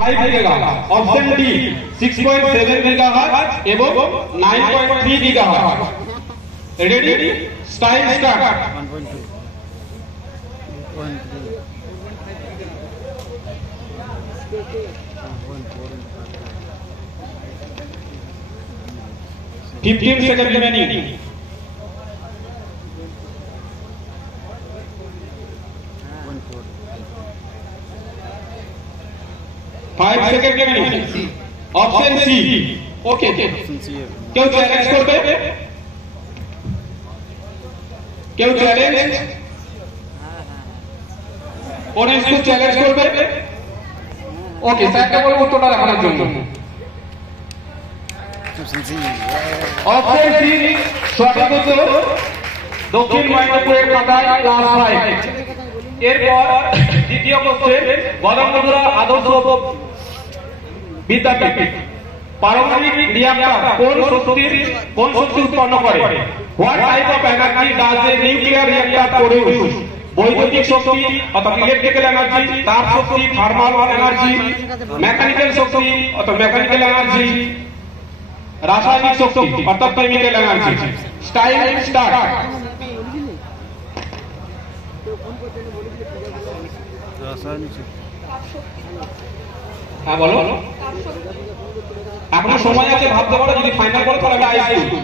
5 gigahertz, option D 6.7 gigahertz এবং 9.3 gigahertz. Ready, time start. 1.2 15 second remaining. 5 second remaining. Option C. Okay, কেউ challenge করবে? কেউ চ্যালেঞ্জ? কোন school challenge করবে? ওকে, স্যারকে বলবো উত্তরটা দেখানোর জন্য। অপশন সি সঠিক উত্তর, দক্ষিণ ময়নাপুরের কাঁদায় ক্লাস 5। এরপর দ্বিতীয় কোশ্চেন, বদরমধুরা আদর্শ বিদ্যাপীঠ পারমাণবিক রিঅ্যাক্টর কোন শক্তি উৎপন্ন করে? What type of energy does a nuclear reactor produce? বৈদ্যুতিক শক্তি অর্থাৎ ইলেকট্রিক্যাল এনার্জি, তাপ শক্তি থার্মাল এনার্জি, মেকানিক্যাল শক্তি অর্থাৎ মেকানিক্যাল এনার্জি, রাসায়নিক শক্তি অর্থাৎ কেমিক্যাল এনার্জি। Time start. হ্যাঁ বলো, এখনো সময় আছে, ভাবতে পারো। যদি ফাইনাল বলো তাহলে আইসিইউ।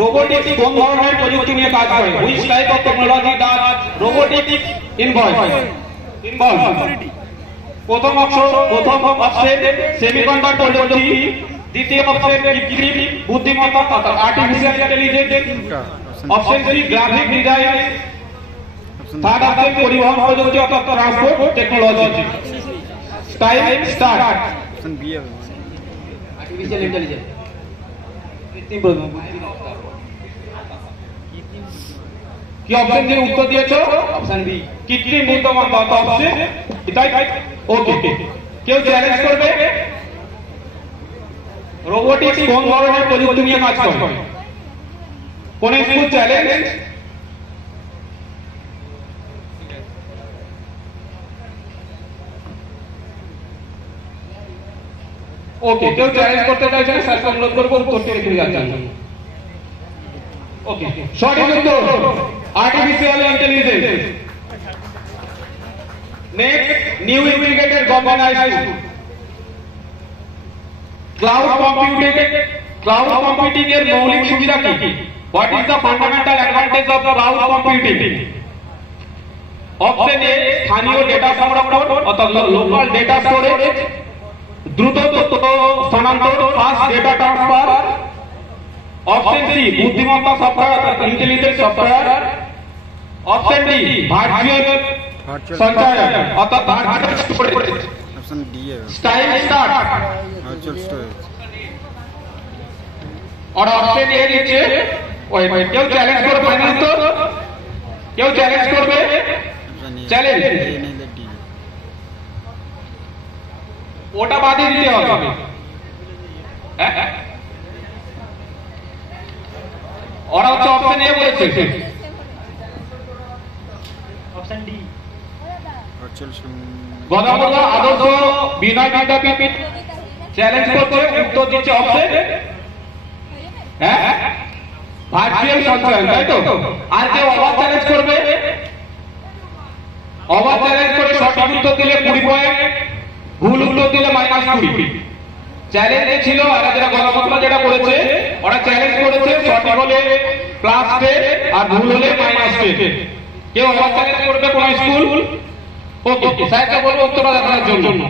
রোবোটিক্স কোন ধরনের প্রযুক্তি নিয়ে কাজ করে? Which type of technology does robotics involve? প্রথম অপশন সেমিকন্ডাক্টর টেকনোলজি, দ্বিতীয় অপশন কৃত্রিম বুদ্ধিমত্তা অর্থাৎ artificial intelligence, option C graphic design, third option পরিবহন প্রযুক্তি অর্থাৎ transport technology. Time start. Option B artificial intelligence, কি অপশন দিয়ে উত্তর দিয়েছো? অপশন বি কৃত্রিম বুদ্ধিমত্তা অপশন। ওকে, কেউ চ্যালেঞ্জ করবে? রোবোটিক্স কোন ধরনের প্রযুক্তি নিয়ে কাজ করে? কোন স্কুল চ্যালেঞ্জ? ওকে, কেউ চ্যালেঞ্জ করতে চাইছে না, স্যারকে অনুরোধ করবো উত্তরটি রেখে যাচ্ছেন। ওকে, সঠিক উত্তর artificial intelligence. Next, new integrated government high school. Cloud computing এর মৌলিক সুবিধা কি? What is the fundamental advantage of cloud computing? Option A স্থানীয় ডেটা সংরক্ষণ অর্থাৎ লোকাল ডেটা স্টোরেজ, দ্রুত তথ্য স্থানান্তর fast data transfer, option C বুদ্ধিমত্তা সফটওয়্যার অর্থাৎ intelligent software, option D virtual সঞ্চয়ন অর্থাৎ virtual storage. Option D time start. Virtual storage. और ऑप्शन ए দিচ্ছে ওই কেউ চ্যালেঞ্জ করবে? ফাইনাল উত্তর কেউ চ্যালেঞ্জ করবে? চ্যালেঞ্জ ওটা বাদে দিতে হবে। ওরা হচ্ছে অপশন এ বলেছে। অপশন ডি গদাবর্ধ আদর্শ বিনয় বিদ্যাপীঠ চ্যালেঞ্জ করছে, উত্তর দিচ্ছে অপশন ভার্চুয়াল সঞ্চয়ন, তাই তো? আর কেউ আবার চ্যালেঞ্জ করবে? আবার চ্যালেঞ্জ করে সঠিক উত্তর দিলে 20 পয়েন্ট, ভুল উত্তর দিলে -20। চ্যালেঞ্জ ছিল আর যারা গণতন্ত্র যেটা করেছে ওরা চ্যালেঞ্জ করেছে সঠিক হলে +10 আর ভুল হলে -10। কেউ আবার চ্যালেঞ্জ করবে কোন স্কুল? ওকে, স্যারকে বলবো উত্তরটা দেখানোর জন্য।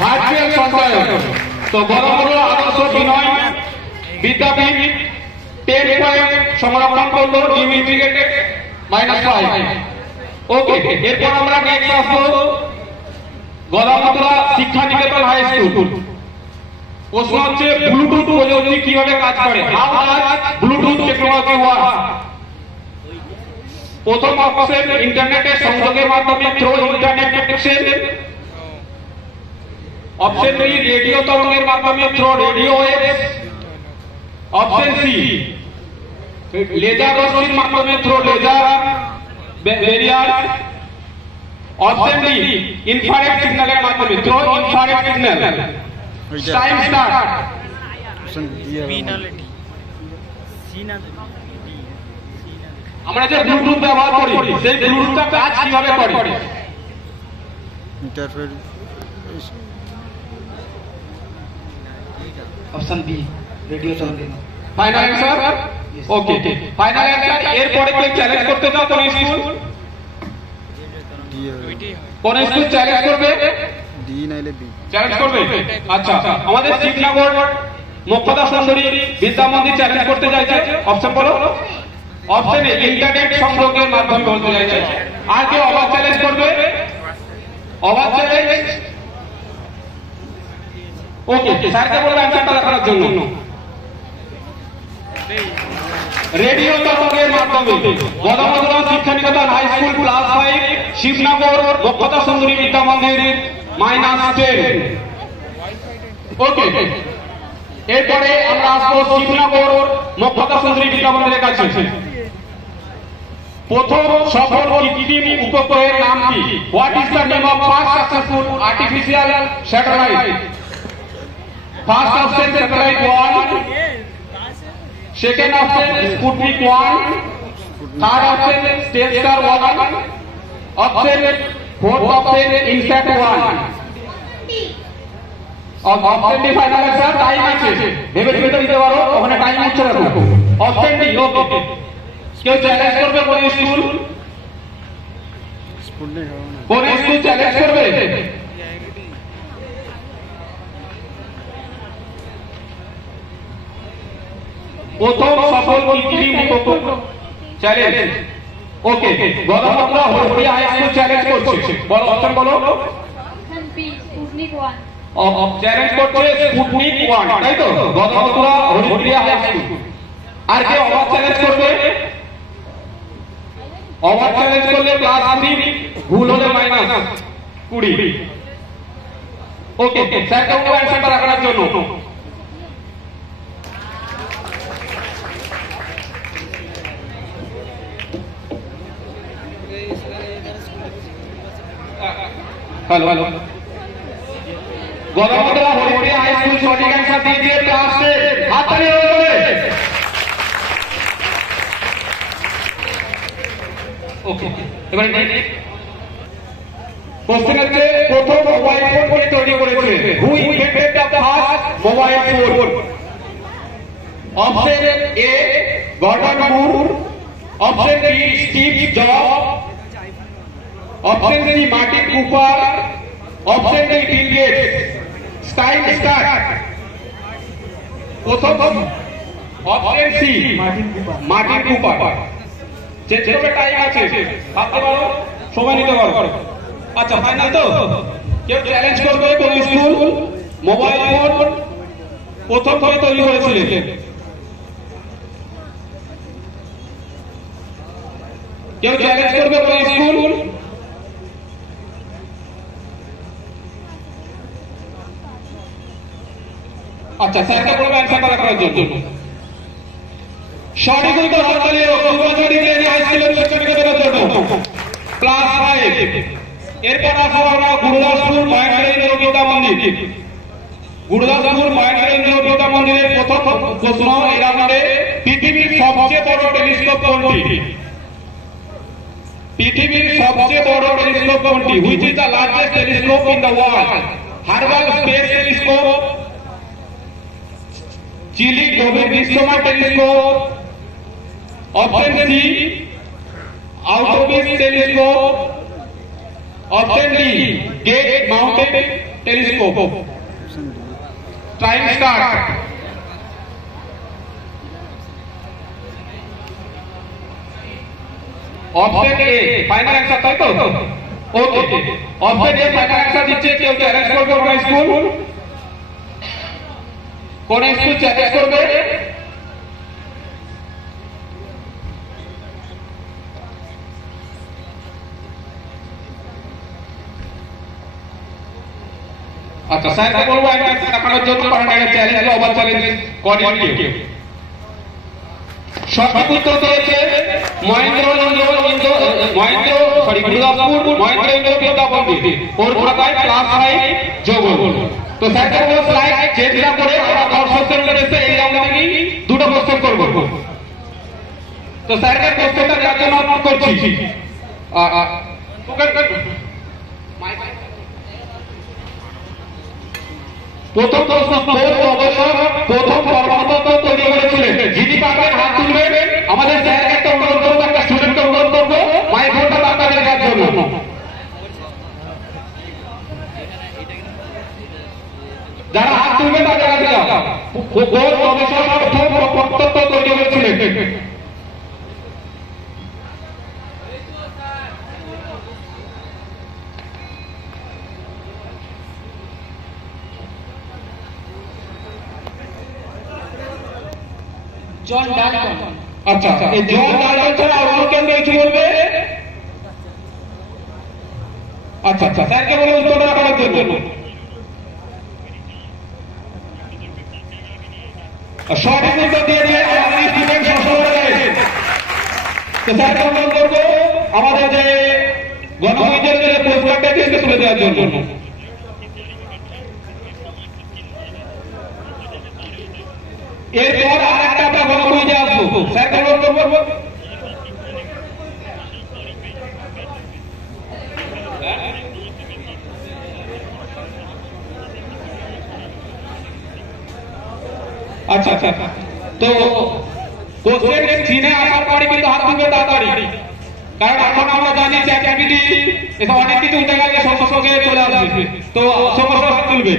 ভার্চুয়াল সঞ্চয়ন তো গণতন্ত্র আদর্শ বিনয় বিদ্যাপীঠ 10 পয়েন্ট সংরক্ষণ করলো, নিউ ইন্টিগ্রেটেড -5। ওকে, এরপর আমরা নেক্সট আসবো গদাবর্ধ শিক্ষা নিকেতন হাই স্কুল। প্রশ্ন হচ্ছে ব্লুটুথ প্রযুক্তি কিভাবে কাজ করে? How does Bluetooth technology work? প্রথম অপশন ইন্টারনেটের সংযোগের মাধ্যমে through internet connection, option B radio তরঙ্গের মাধ্যমে through radio waves, option C laser রশ্মির মাধ্যমে through laser, barrier. Option D infrared সিগন্যালের মাধ্যমে, through infrared signal. Time start. Option D B নালে ডি, সি না ডি, সি না। আমরা যে ব্লুটুথ ব্যবহার করি সেই ব্লুটুথটা কাজ কিভাবে করে? ইন্টারফেয়ার অপশন বি রেডিও চলবে। Final answer? Okay, final answer. এরপরে কেউ চ্যালেঞ্জ করতে চাও কোন স্কুল? ডি ওইটাই হয়। কোন স্কুল চ্যালেঞ্জ করবে? ডি নাইলে বি। চ্যালেঞ্জ করবে? আচ্ছা, আমাদের শিবনগর মুখ্যতা সুন্দরী বিদ্যা মন্দির চ্যালেঞ্জ করতে চাইছে। অপশন বলো। অপশন এ ইন্টারনেট সংযোগের মাধ্যমে বলতে চাইছে। আর কেউ অবাধ চ্যালেঞ্জ করবে? অবাধ চ্যালেঞ্জ? ওকে, স্যারকে বলবো অ্যান্সারটা দেখানোর জন্য। রেডিও তরঙ্গের মাধ্যমে গদামোদরা শিক্ষা নিকেতন হাই স্কুল ক্লাস 5 শিবনগর মুখ্যতা সুন্দরী বিদ্যা মন্দির -10। ওকে, এরপরে আমরা আসবো শিবনগর মুখ্যতা সুন্দরী বিদ্যা মন্দিরের কাছে। প্রথম সফল কৃত্রিম উপগ্রহের নাম কি? What is the name of first successful artificial satellite? First option satellite 1, second option Sputnik 1, third option Telstar 1, option fourth option INSAT 1। Option D final answer. Time আছে, ভেবে ভেবে দিতে পারো, ওখানে টাইম হচ্ছে না। Option D. ওকে, কেউ চ্যালেঞ্জ করবে কোন স্কুল? স্পুটনিক হবে না। কোন স্কুল চ্যালেঞ্জ করবে? প্রথম সফল কৃত্রিম উপগ্রহ challenge. Okay, Gadamodara Haldia high school challenge করছে। বলো অপশন বলো। Option B Sputnik 1। চ্যালেঞ্জ করছে স্পুটনিক 1, তাই তো? গদামোদরা হলদিয়া হাই স্কুল। আর কেউ অবাধ চ্যালেঞ্জ করবে? অবাধ চ্যালেঞ্জ করলে প্লাস 3, ভুল হলে -20। ওকে, স্যারকে বলবো অ্যান্সারটা রাখার জন্য। হ্যালো, গদামোদরা হলদিয়া হাই স্কুল সঠিক অ্যান্সার দিয়েছে। ক্লাস 10, হাততালি হয়ে যাবে। ওকে, এবারে কোশ্চেন হচ্ছে প্রথম মোবাইল ফোন তৈরি করেছে? Who invented the first mobile phone? Option A Gordon Moore, option B Steve Jobs, option C Martin Cooper, option D Bill Gates. Time start. প্রথম অপশন সি মার্টিন কুপার। যে যেভাবে টাইম আছে ভাবতে পারো, সময় নিতে পারো। আচ্ছা, ফাইনাল তো? কেউ চ্যালেঞ্জ করবে কোন স্কুল মোবাইল ফোন প্রথম করে তৈরি করেছিলেন? কেউ চ্যালেঞ্জ করবে কোন স্কুল? আচ্ছা, স্যারকে বলবো অ্যান্সারটা দেখানোর জন্য। সঠিক উত্তর হাততালি হোক পূর্বচরী হাই স্কুলের শিক্ষা নিকেতনের জন্য। ক্লাস 5। এরপর আসবো আমরা গুরুদাসপুর মহেন্দ্রেন্দ্র বিদ্যা মন্দির। গুরুদাসপুর মহেন্দ্রেন্দ্র বিদ্যা মন্দিরের প্রথম প্রশ্ন এই রাউন্ডে, পৃথিবীর সবচেয়ে বড় টেলিস্কোপ কোনটি? পৃথিবীর সবচেয়ে বড় টেলিস্কোপ কোনটি? Which is the largest telescope in the world? Hubble space telescope, Chile গভীর দৃশ্যমান টেলিস্কোপ, অপশন সি আউটপিস telescope, option D gate mounted telescope. Option D. Time start. Option A final answer, তাই তো? Okay, option A final answer দিচ্ছে। কেউ challenge করবে কোন স্কুল? কোন স্কুল চ্যালেঞ্জ করবে? আচ্ছা, স্যারকে বলবো অ্যান্সার দেখানোর জন্য, কারণ এটা চ্যালেঞ্জ অবাধ চ্যালেঞ্জ কোঅর্ডিনেট। সঠিক উত্তর দিয়েছে গুরুদাসপুর মহেন্দ্র ইন্দ্র বিদ্যা পণ্ডিত ওর খাতায় ক্লাস 5 যোগ হলো। তো স্যারকে বলবো স্লাইড চেঞ্জ না করে আমরা দর্শকদের উদ্দেশ্যে এই রাউন্ডে থেকে দুটো কোশ্চেন করব। তো স্যারকে কোশ্চেনটা দেওয়ার জন্য অনুরোধ করছি। প্রথম প্রশ্ন, কোন গবেষক প্রথম কর্মতত্ত্ব তৈরি করেছিলেন? যিনি পারবেন হাত তুলবেন। আমাদের স্যারকে একটা অনুরোধ করবো, একটা স্টুডেন্টকে অনুরোধ করবো মাইক্রোফোনটা তাড়াতাড়ি দেওয়ার জন্য। যারা হাত তুলবে তাদের কাছে যাও। কোন গবেষক প্রথম কর্মতত্ত্ব তৈরি করেছিলেন? John Dalton. আচ্ছা, এই জন ডাল্টন ছাড়া অন্য কেউ কিছু বলবে? আচ্ছা, স্যারকে বলে উত্তরটা রাখার জন্য। সঠিক উত্তর দিয়েছে আমাদের স্টুডেন্ট সশস্ত্র। তো স্যারকে অনুরোধ করবো আমাদের যে গণবিজ্ঞানের যে পুরস্কারটা দিয়েছে তুলে দেওয়ার জন্য। এরপর আরেকটা আমরা গণকুইজে আসবো। স্যারকে অনুরোধ করবো। আচ্ছা, তো কোশ্চেন চিনে আসার পরে কিন্তু হাত তুলবে তাড়াতাড়ি, কারণ এখন আমরা জানি চ্যাটজিপিটি এটা অনেক কিছু উঠে গেলে সঙ্গে সঙ্গে চলে আসবে। তো সঙ্গে সঙ্গে হাত তুলবে।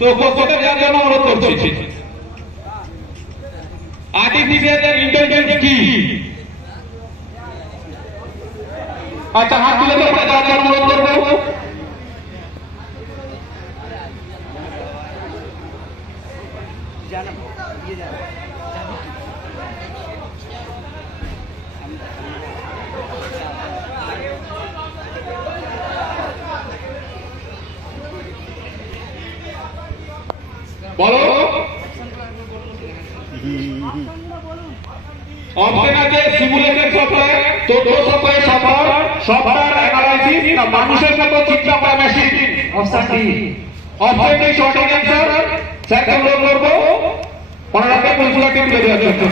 তো কোশ্চেনটা দেওয়ার জন্য অনুরোধ করছি। আর্টিফিশিয়াল ইন্টেলিজেন্স কি? আচ্ছা, হাত তুলে দেওয়ার জন্য অনুরোধ করবো। বলো। অপশন আছে সিমুলেশন সফটওয়্যার, তথ্য সফটওয়্যার, সফটওয়্যার অ্যানালাইসিস না মানুষের মতো চিন্তা করা machine. Option D. Option D সঠিক অ্যান্সার। স্যারকে অনুরোধ করবো ওনারাকে পুরস্কারটি তুলে দেওয়ার জন্য।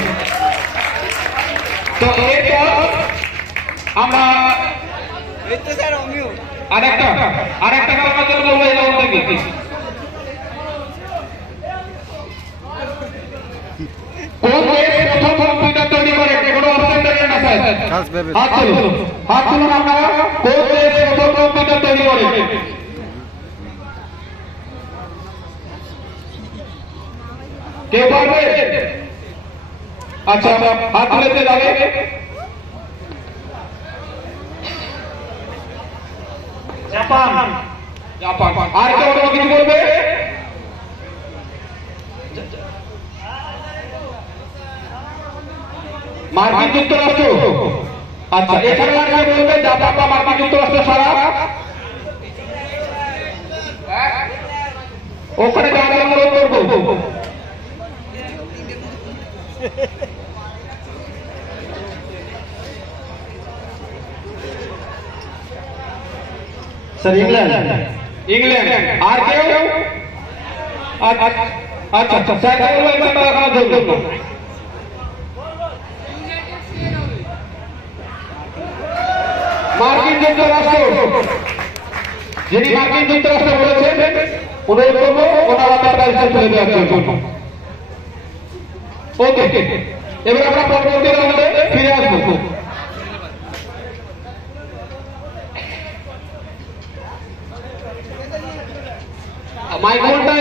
তো এরপর আমরা আরেকটা কারণের জন্য বলবো এই রাউন্ড থেকে। কোন দেশ প্রথম কম্পিউটার তৈরি করে? কোনো অপশন দেবেন না স্যার। হাত তুলুন আপনারা। কোন দেশ প্রথম কম্পিউটার তৈরি করে? কেউ পারবে? আচ্ছা, হাত তুলেতে যাবে। জাপান। আর কেউ অন্য কিছু বলবে? মার্কিন যুক্তরাষ্ট্র। আচ্ছা, এখানে আর কে বলবে জাপান বা মার্কিন যুক্তরাষ্ট্র ছাড়া? ওখানে যাওয়ার অনুরোধ করবো। Sir England. আর কেউ? আচ্ছা, স্যার বলবো মার্কিন যুক্তরাষ্ট্র। যিনি মার্কিন যুক্তরাষ্ট্র বলেছেন অনুরোধ করবো ওনারা তার দায়িত্ব তুলে দেওয়ার জন্য। ওকে, এবার আমরা পরবর্তী রাউন্ডে ফিরে আসবো। মাইক্রোফোনটা